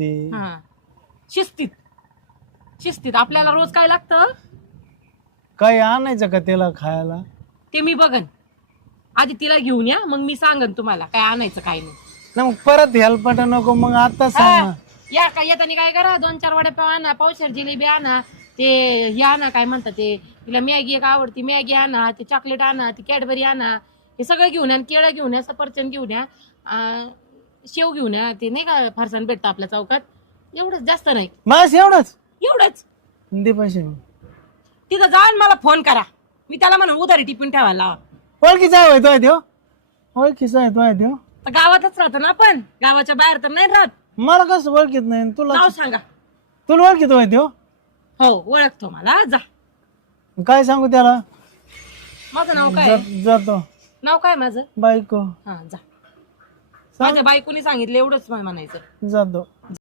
ते हा शिस्तीत शिस्तीत. आपल्याला रोज काय लागतं काही आणायचं का त्याला खायला? ते मी बघन. आधी तिला घेऊन या, मग मी सांगन तुम्हाला काय आणायचं काय नाही. ना मग परत हेल्पट नको, मग आता सांग ना. या का येताना काय करा, 2-4 वडेपाव आणा, पावशेर जिलेबी आणा, ते हे आणा काय म्हणतात ते, तिला मॅगी एक आवडती मॅगी आणा, ते चॉकलेट आणा, ती कॅडबरी आणा, हे सगळं घेऊन या. केळं घेऊन या, सफरचंद घेऊन या, शेव घेऊन या, ते नाही का फरसाण भेटतं आपल्या चौकात, एवढंच, जास्त नाही. बस एवढंच? एवढंच. दे पैसे मग. तिथं जाऊन मला फोन करा, मी त्याला म्हणून उधारी टिपून ठेवायला लावा. ओळखीचा आहे तो देव, ओळखीचा आहे तो देव. तर गावातच राहतो ना आपण, गावाच्या बाहेर तर नाही राहत. मला कसं ओळखीत नाही तुला? नाव सांगा. तुला ओळखीत आहे देव? हो ओळखतो मला. जा. काय सांगू त्याला? माझं नाव काय? जातो. नाव काय माझं? बायको. हा जा. माझ्या बायकोनी सांगितलं एवढंच म्हणायचं. जातो.